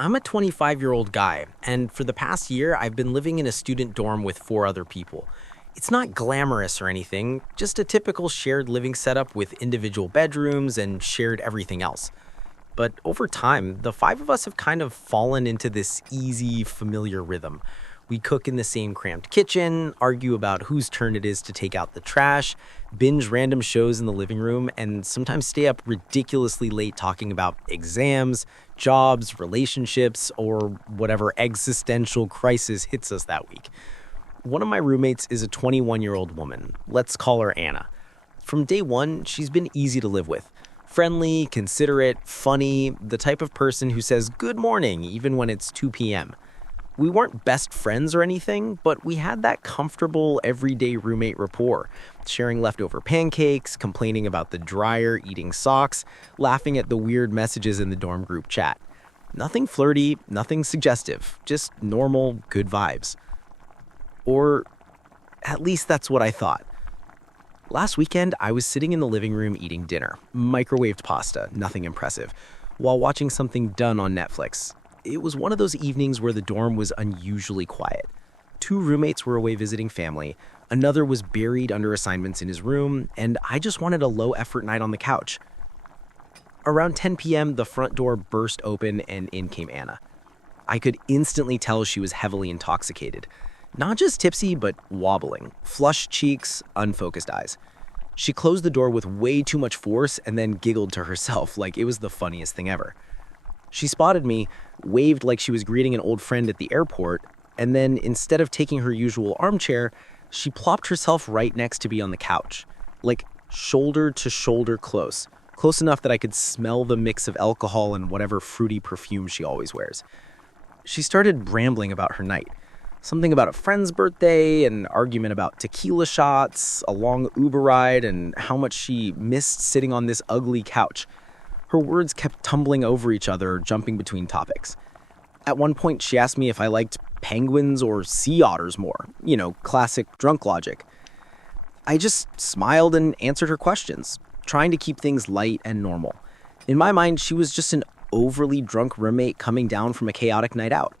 I'm a 25-year-old guy, and for the past year, I've been living in a student dorm with four other people. It's not glamorous or anything, just a typical shared living setup with individual bedrooms and shared everything else. But over time, the five of us have kind of fallen into this easy, familiar rhythm. We cook in the same cramped kitchen, argue about whose turn it is to take out the trash, binge random shows in the living room, and sometimes stay up ridiculously late talking about exams, jobs, relationships, or whatever existential crisis hits us that week. One of my roommates is a 21-year-old woman. Let's call her Anna. From day one, she's been easy to live with. Friendly, considerate, funny, the type of person who says good morning even when it's 2 p.m. We weren't best friends or anything, but we had that comfortable everyday roommate rapport, sharing leftover pancakes, complaining about the dryer, eating socks, laughing at the weird messages in the dorm group chat. Nothing flirty, nothing suggestive, just normal, good vibes. Or at least that's what I thought. Last weekend, I was sitting in the living room eating dinner, microwaved pasta, nothing impressive, while watching something done on Netflix. It was one of those evenings where the dorm was unusually quiet. Two roommates were away visiting family, another was buried under assignments in his room, and I just wanted a low-effort night on the couch. Around 10 p.m., the front door burst open and in came Anna. I could instantly tell she was heavily intoxicated. Not just tipsy, but wobbling, flushed cheeks, unfocused eyes. She closed the door with way too much force and then giggled to herself like it was the funniest thing ever. She spotted me, waved like she was greeting an old friend at the airport, and then instead of taking her usual armchair, she plopped herself right next to me on the couch, like shoulder to shoulder close enough that I could smell the mix of alcohol and whatever fruity perfume she always wears. She started rambling about her night. Something about a friend's birthday, an argument about tequila shots, a long Uber ride, and how much she missed sitting on this ugly couch. Her words kept tumbling over each other, jumping between topics. At one point, she asked me if I liked penguins or sea otters more. Classic drunk logic. I just smiled and answered her questions, trying to keep things light and normal. In my mind, she was just an overly drunk roommate coming down from a chaotic night out.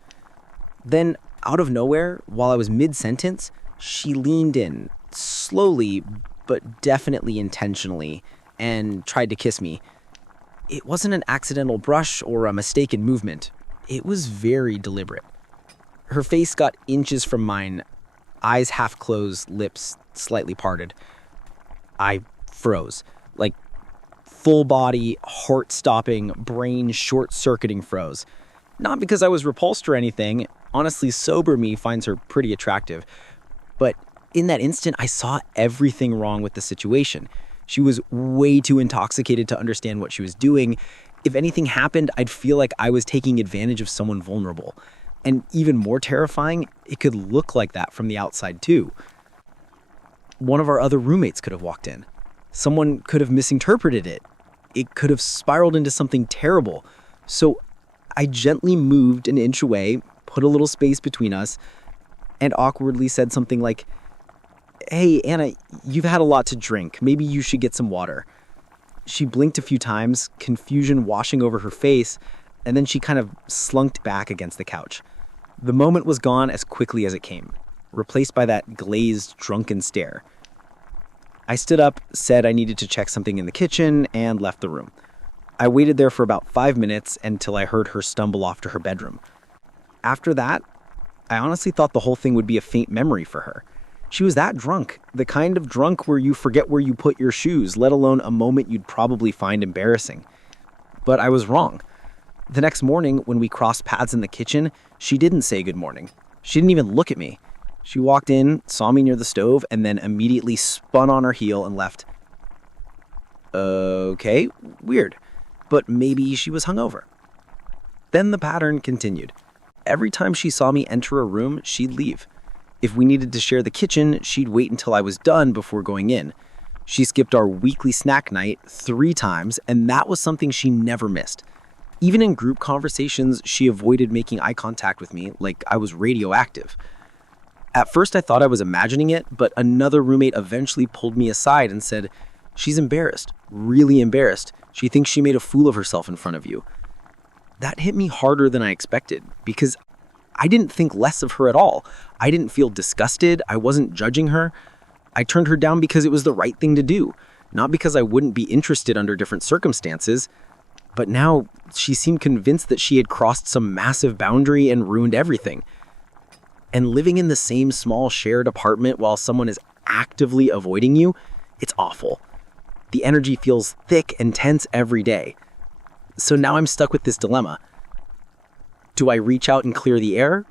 Then, out of nowhere, while I was mid-sentence, she leaned in, slowly, but definitely intentionally, and tried to kiss me. It wasn't an accidental brush or a mistaken movement. It was very deliberate. Her face got inches from mine, eyes half closed, lips slightly parted. I froze, like full body, heart-stopping, brain short-circuiting froze. Not because I was repulsed or anything. Honestly, sober me finds her pretty attractive. But in that instant, I saw everything wrong with the situation. She was way too intoxicated to understand what she was doing. If anything happened, I'd feel like I was taking advantage of someone vulnerable. And even more terrifying, it could look like that from the outside too. One of our other roommates could have walked in. Someone could have misinterpreted it. It could have spiraled into something terrible. So I gently moved an inch away, put a little space between us, and awkwardly said something like, "Hey, Anna, you've had a lot to drink. Maybe you should get some water." She blinked a few times, confusion washing over her face, and then she kind of slunked back against the couch. The moment was gone as quickly as it came, replaced by that glazed, drunken stare. I stood up, said I needed to check something in the kitchen, and left the room. I waited there for about 5 minutes until I heard her stumble off to her bedroom. After that, I honestly thought the whole thing would be a faint memory for her. She was that drunk, the kind of drunk where you forget where you put your shoes, let alone a moment you'd probably find embarrassing. But I was wrong. The next morning, when we crossed paths in the kitchen, she didn't say good morning. She didn't even look at me. She walked in, saw me near the stove, and then immediately spun on her heel and left. Okay, weird. But maybe she was hungover. Then the pattern continued. Every time she saw me enter a room, she'd leave. If we needed to share the kitchen, she'd wait until I was done before going in. She skipped our weekly snack night 3 times, and that was something she never missed. Even in group conversations, she avoided making eye contact with me like I was radioactive. At first, I thought I was imagining it, but another roommate eventually pulled me aside and said, "She's embarrassed, really embarrassed. She thinks she made a fool of herself in front of you." That hit me harder than I expected because I didn't think less of her at all. I didn't feel disgusted. I wasn't judging her. I turned her down because it was the right thing to do, not because I wouldn't be interested under different circumstances. But now she seemed convinced that she had crossed some massive boundary and ruined everything. And living in the same small shared apartment while someone is actively avoiding you, it's awful. The energy feels thick and tense every day. So now I'm stuck with this dilemma. Do I reach out and clear the air,